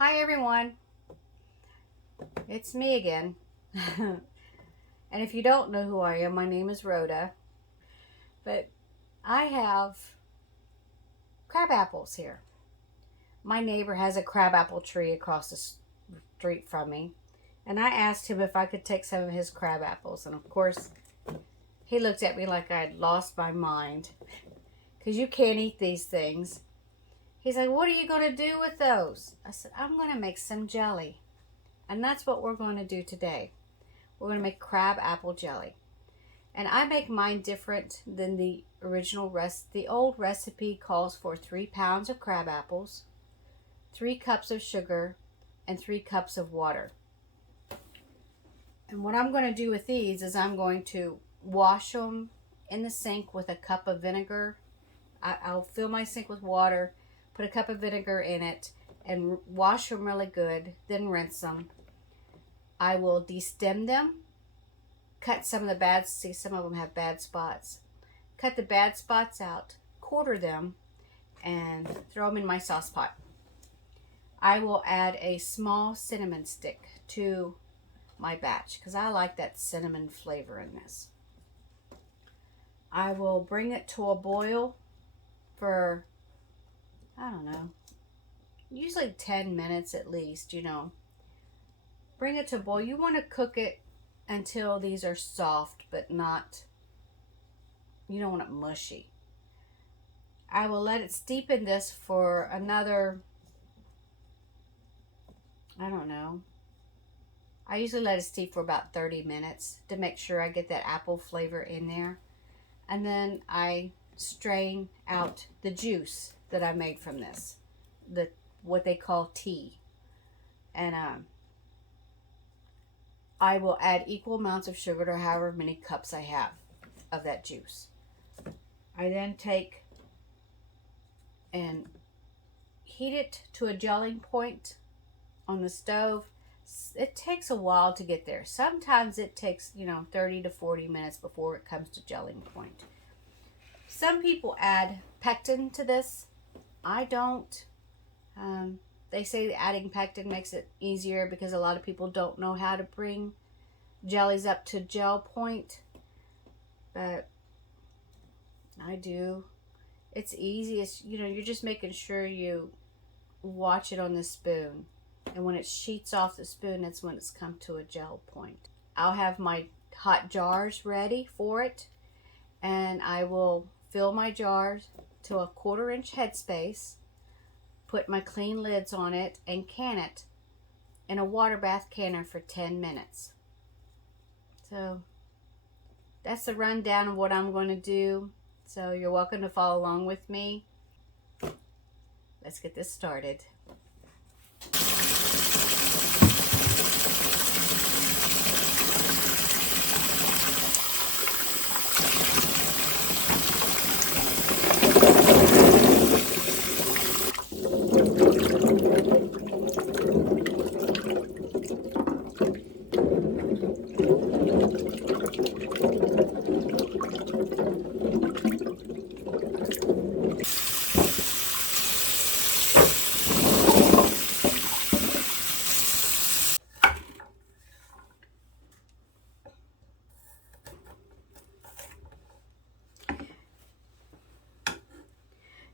Hi everyone, it's me again. And if you don't know who I am, my name is Rhoda. But I have crab apples here. My neighbor has a crab apple tree across the street from me. And I asked him if I could take some of his crab apples. And of course, he looked at me like I had lost my mind. Because you can't eat these things. He's like, what are you going to do with those? I said, I'm going to make some jelly. And that's what we're going to do today. We're going to make crab apple jelly. And I make mine different than the original recipe. The old recipe calls for 3 pounds of crab apples, 3 cups of sugar, and 3 cups of water. And what I'm going to do with these is I'm going to wash them in the sink with a cup of vinegar. I'll fill my sink with water, put a cup of vinegar in it, and wash them really good, then rinse them. I will destem them, cut some of the bad, see some of them have bad spots. Cut the bad spots out, quarter them, and throw them in my sauce pot. I will add a small cinnamon stick to my batch because I like that cinnamon flavor in this. I will bring it to a boil for, I don't know, usually 10 minutes at least, Bring it to a boil. You want to cook it until these are soft, but not, you don't want it mushy. I will let it steep in this for another, I don't know. I usually let it steep for about 30 minutes to make sure I get that apple flavor in there. And then I strain out the juice that I made from this, what they call tea. And I will add equal amounts of sugar to however many cups I have of that juice. I then take and heat it to a gelling point on the stove. It takes a while to get there. Sometimes it takes, 30 to 40 minutes before it comes to gelling point. Some people add pectin to this. I don't. They say adding pectin makes it easier because a lot of people don't know how to bring jellies up to gel point. But I do. It's easy. You're just making sure you watch it on the spoon. And when it sheets off the spoon, that's when it's come to a gel point. I'll have my hot jars ready for it. And I will fill my jars to a 1/4 inch headspace. Put my clean lids on it and can it in a water bath canner for 10 minutes. So that's the rundown of what I'm going to do. So you're welcome to follow along with me. Let's get this started.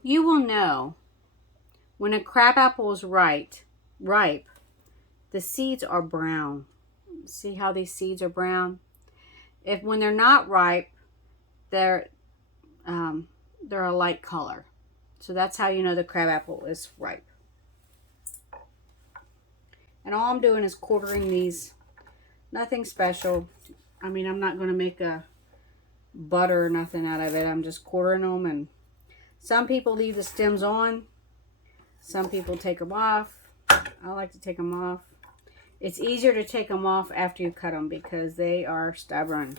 You will know when a crabapple is ripe, the seeds are brown. See how these seeds are brown? When they're not ripe, they're a light color. So that's how you know the crabapple is ripe. And all I'm doing is quartering these. Nothing special. I mean, I'm not going to make a butter or nothing out of it. I'm just quartering them. And some people leave the stems on. Some people take them off. I like to take them off. It's easier to take them off after you cut them because they are stubborn.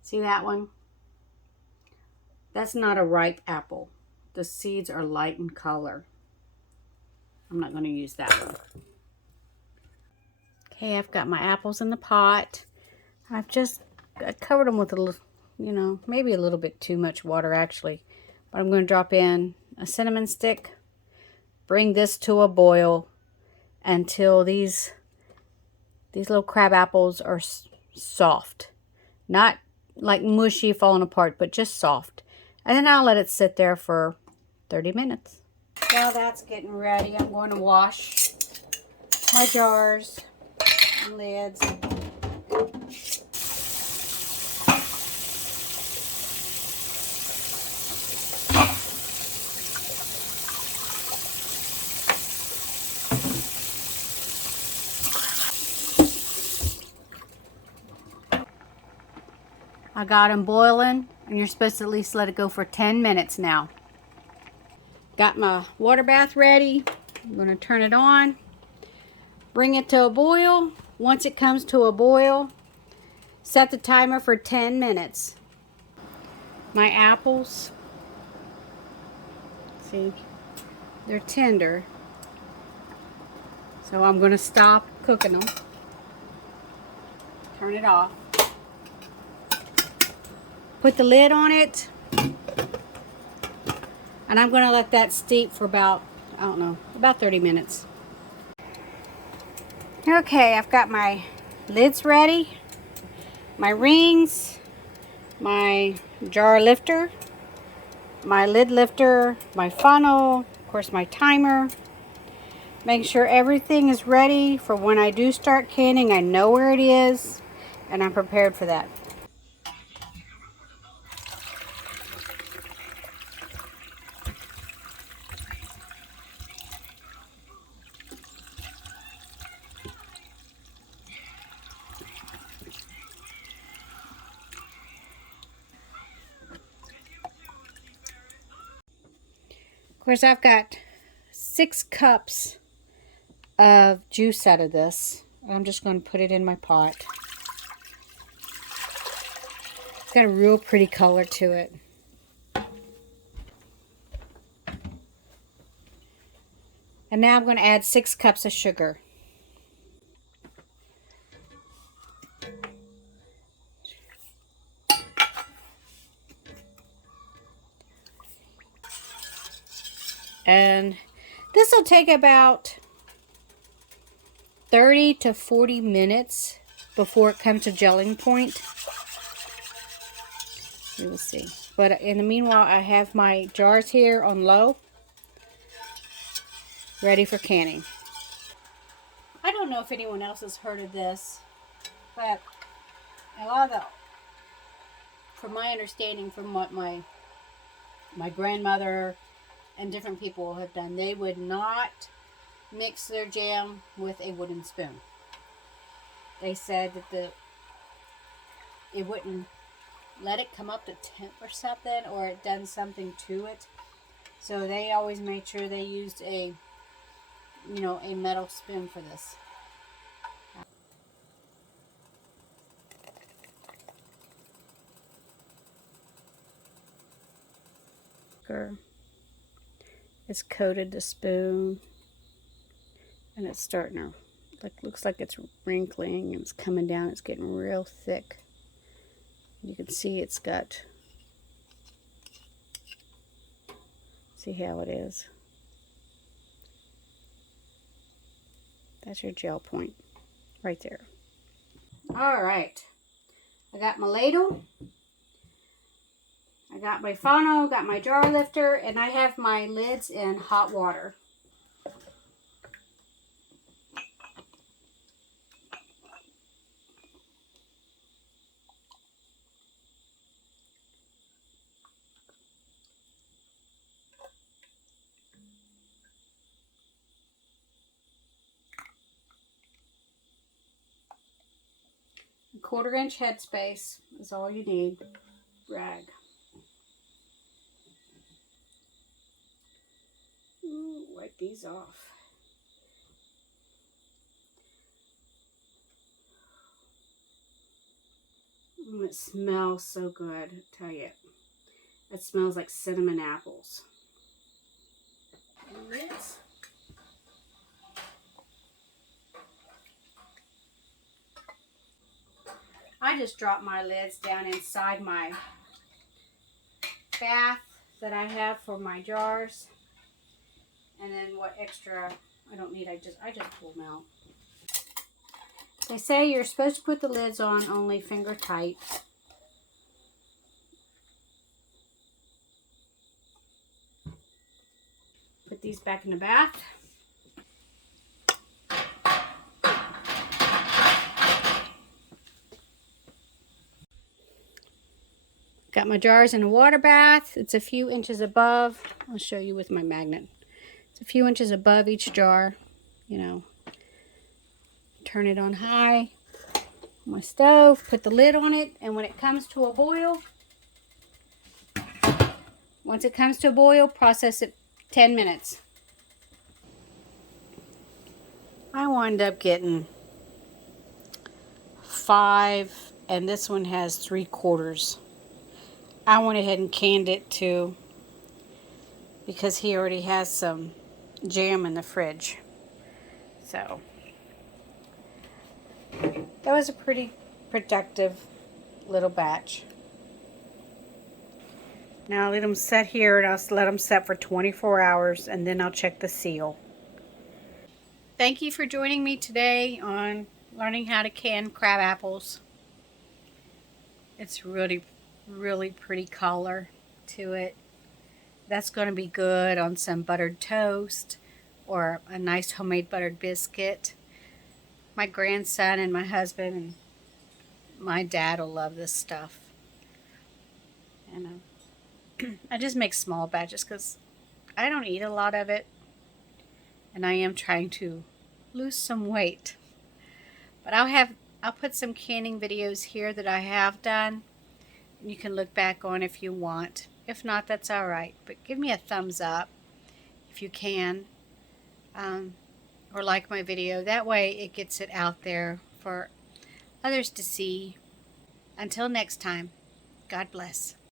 See that one? That's not a ripe apple. The seeds are light in color. I'm not going to use that one. Okay, I've got my apples in the pot. I covered them with a little, maybe a little bit too much water actually. But I'm going to drop in a cinnamon stick, bring this to a boil until these little crab apples are soft. Not like mushy falling apart, but just soft. And then I'll let it sit there for 30 minutes. While that's getting ready, I'm going to wash my jars and lids. I got them boiling, and you're supposed to at least let it go for 10 minutes now. Got my water bath ready. I'm going to turn it on. Bring it to a boil. Once it comes to a boil, set the timer for 10 minutes. My apples, see, they're tender. So I'm going to stop cooking them. Turn it off. Put the lid on it. And I'm going to let that steep for about, I don't know, about 30 minutes. Okay, I've got my lids ready, my rings, my jar lifter, my lid lifter, my funnel, of course my timer. Make sure everything is ready for when I do start canning. I know where it is, and I'm prepared for that. Of course, I've got 6 cups of juice out of this. I'm just going to put it in my pot. It's got a real pretty color to it. And now I'm going to add 6 cups of sugar. And this will take about 30 to 40 minutes before it comes to gelling point. You will see. But in the meanwhile, I have my jars here on low, ready for canning. I don't know if anyone else has heard of this, but a lot of the, from my understanding, from what my grandmother and different people have done, they would not mix their jam with a wooden spoon. They said that it wouldn't let it come up to temp or something, or it done something to it. So they always made sure they used a metal spoon for this. It's coated the spoon, and it's starting to looks like it's wrinkling, and it's coming down. It's getting real thick. You can see it's got, see how it is. That's your gel point right there. All right, I got my ladle, I got my funnel, got my jar lifter, and I have my lids in hot water. A 1/4 inch headspace is all you need. Rag. Ooh, wipe these off. It smells so good, I tell you. It smells like cinnamon apples. Yes. I just dropped my lids down inside my bath that I have for my jars. And then what extra I don't need, I just pull them out. They say you're supposed to put the lids on only finger tight. Put these back in the bath. Got my jars in a water bath. It's a few inches above. I'll show you with my magnet. It's a few inches above each jar. You know, turn it on high on my stove, put the lid on it, and when it comes to a boil, once it comes to a boil, process it 10 minutes. I wound up getting 5, and this one has 3/4. I went ahead and canned it too because he already has some jam in the fridge. So that was a pretty productive little batch. Now I'll let them set here, and I'll let them set for 24 hours, and then I'll check the seal. Thank you for joining me today on learning how to can crab apples. It's really, really pretty color to it. That's going to be good on some buttered toast or a nice homemade buttered biscuit. My grandson and my husband and my dad will love this stuff. And I just make small batches because I don't eat a lot of it, and I am trying to lose some weight. But I'll put some canning videos here that I have done. You can look back on if you want. If not, that's all right. But give me a thumbs up if you can, or like my video. That way it gets it out there for others to see. Until next time, God bless.